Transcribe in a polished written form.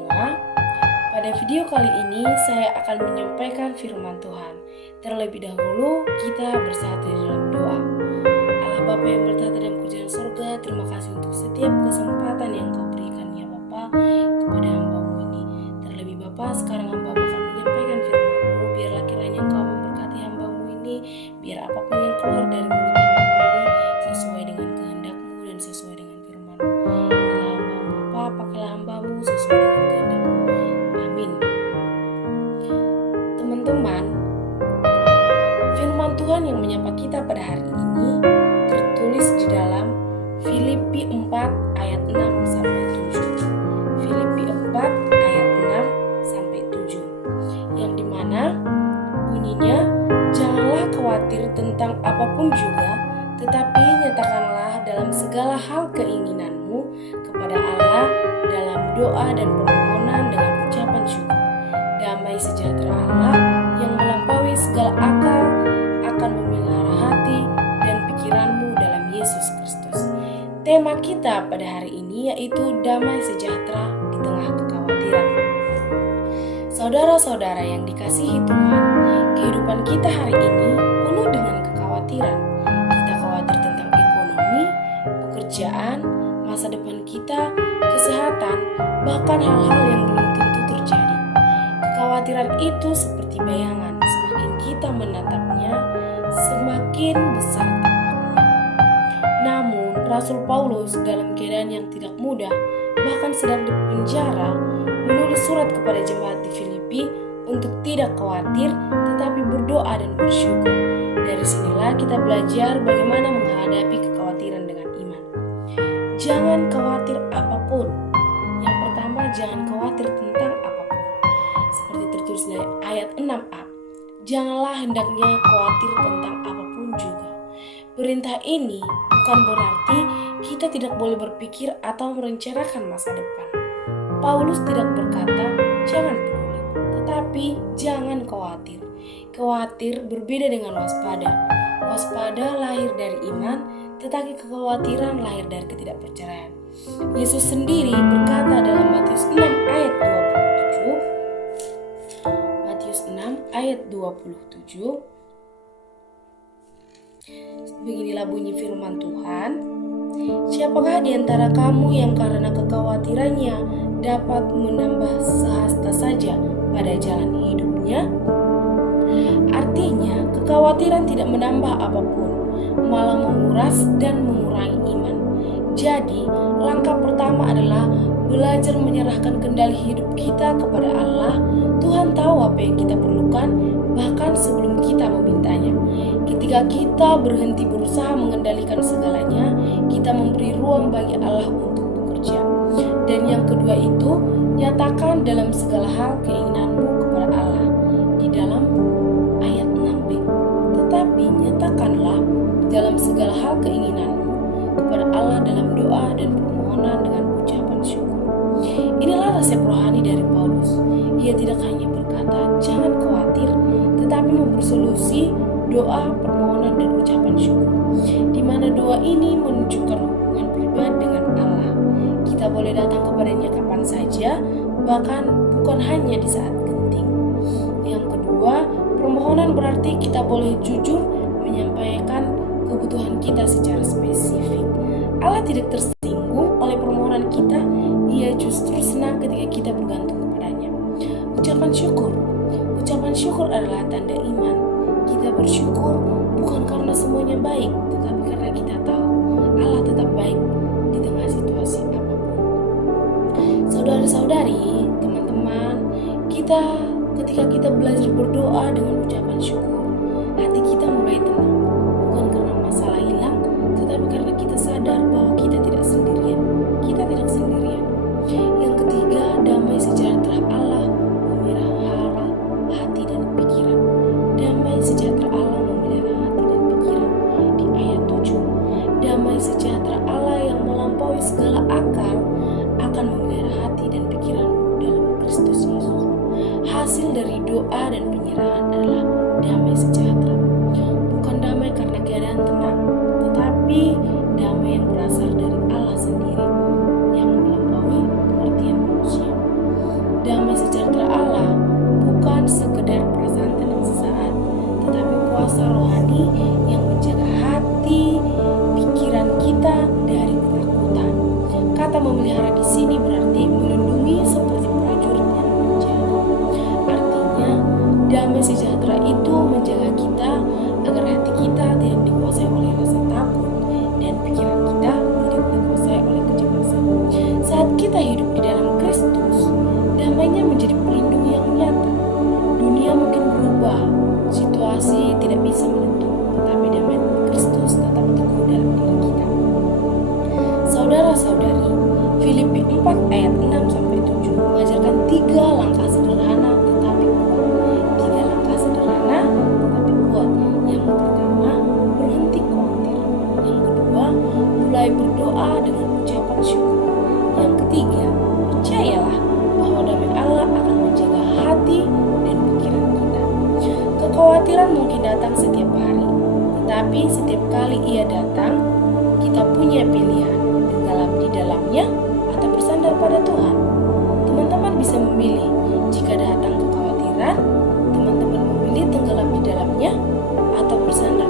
semua. Pada video kali ini saya akan menyampaikan firman Tuhan. Terlebih dahulu kita bersatu di dalam doa. Allah Bapa yang bertata dalam kerajaan surga, terima kasih untuk setiap kesempatan yang Kau berikan ya Bapa kepada hamba-Mu ini. Terlebih Bapa, sekarang hamba akan menyampaikan firman-Mu. Biarlah kiranya Engkau memberkati hamba-Mu ini, biar apapun yang keluar dari mulut hamba-Mu ini sesuai dengan kehendak-Mu dan sesuai dengan firman-Mu. Inilah hamba Bapa, pakailah hamba-Mu sesuai dengan kehendak-Mu. Amin. Teman-teman, firman Tuhan yang menyapa kita pada hari ini tertulis di dalam Filipi 4 ayat 6 sampai 7. Filipi 4 ayat 6 sampai 7. Yang dimana bunyinya, janganlah khawatir tentang apapun juga, tetapi nyatakanlah dalam segala hal keinginanmu kepada Allah dalam doa dan permohonan dengan ucapan syukur. Damai sejahtera Allah yang melampaui segala akal akan memelihara hati dan pikiranmu dalam Yesus Kristus. Tema kita pada hari ini yaitu damai sejahtera di tengah kekhawatiran. Saudara-saudara yang dikasihi Tuhan, kehidupan kita hari ini penuh dengan kekhawatiran. Kita khawatir tentang ekonomi, pekerjaan, masa depan kita, kesehatan, bahkan hal-hal yang belum tentu terjadi. Kekhawatiran itu seperti bayangan, semakin kita menatapnya, semakin besar tampaknya. Namun, Rasul Paulus dalam keadaan yang tidak mudah, bahkan sedang dipenjara, menulis surat kepada jemaat di Filipi untuk tidak khawatir, tetapi berdoa dan bersyukur. Dari sinilah kita belajar bagaimana menghadapi kekhawatiran dengan iman. Jangan khawatir apapun. Yang pertama, jangan khawatir tentang apapun. Seperti tertulis dari ayat 6a. Janganlah hendaknya khawatir tentang apapun juga. Perintah ini bukan berarti kita tidak boleh berpikir atau merencanakan masa depan. Paulus tidak berkata, jangan peduli, tetapi jangan khawatir. Khawatir berbeda dengan waspada. Waspada lahir dari iman, tetapi kekhawatiran lahir dari ketidakpercayaan. Yesus sendiri berkata dalam Matius 6 ayat 27. Matius 6 ayat 27. Beginilah bunyi firman Tuhan. Siapakah di antara kamu yang karena kekhawatirannya dapat menambah sehasta saja pada jalan hidupnya? Artinya, kekhawatiran tidak menambah apapun, malah menguras dan mengurangi iman. Jadi, langkah pertama adalah belajar menyerahkan kendali hidup kita kepada Allah. Tuhan tahu apa yang kita perlukan, bahkan sebelum kita memintanya. Ketika kita berhenti berusaha mengendalikan segalanya, kita memberi ruang bagi Allah untuk bekerja. Dan yang kedua itu, nyatakan dalam segala hal keinginanmu kepada Allah. Di dalam ayat 6b. Tetapi nyatakanlah dalam segala hal keinginanmu kepada Allah dalam doa dan permohonan dengan ucapan syukur. Inilah resep rohani dari Paulus. Ia tidak hanya berkata, jangan khawatir, tetapi memberi solusi doa, permohonan, dan ucapan syukur. Di mana doa ini menunjukkan hubungan pribadi dengan Allah. Kita boleh datang kepadanya kapan saja, bahkan bukan hanya di saat genting. Yang kedua, permohonan berarti kita boleh jujur menyampaikan kebutuhan kita secara spesifik. Allah tidak tersinggung oleh permohonan kita, Ia justru senang ketika kita bergantung kepadanya. Ucapan syukur adalah tanda iman. Kita bersyukur bukan karena semuanya baik, tetapi karena kita tahu Allah tetap baik di tengah situasi apapun. Saudara-saudari, teman-teman, ketika kita belajar berdoa dengan ucapan syukur, hati kita mulai tenang. Bukan karena masalah hilang, tetapi karena kita sadar bahwa kita tidak sendirian. Kita tidak sendirian. Yang ketiga, damai sejahtera Allah memelihara hati dan pikiran. Damai sejahtera Allah memelihara hati dan pikiran. Di ayat 7, damai sejahtera Allah yang melampaui segala akal akan memelihara hati dan pikiranmu dalam Kristus Yesus. Hasil dari doa dan penyerahan adalah damai sejahtera. Bukan damai karena keadaan tenang, tetapi damai yang berasal dari Allah sendiri yang melampaui pengertian manusia. damainya menjadi pelindung yang nyata. Dunia mungkin berubah, situasi tidak bisa menentu, tetapi damai Kristus tetap teguh dalam diri kita. Saudara-saudari, Filipi 4 ayat 6-7 mengajarkan 3 langkah sederhana tetapi kuat. 3 langkah sederhana tetapi kuat. Yang pertama, berhenti khawatir. Yang kedua, mulai berdoa dengan ucapan syukur. Yang ketiga, percayalah bahwa damai Allah akan menjaga hati dan pikiran kita. Kekhawatiran mungkin datang setiap hari, tetapi setiap kali ia datang, kita punya pilihan, tenggelam di dalamnya atau bersandar pada Tuhan. Teman-teman bisa memilih. Jika datang kekhawatiran, teman-teman memilih tenggelam di dalamnya atau bersandar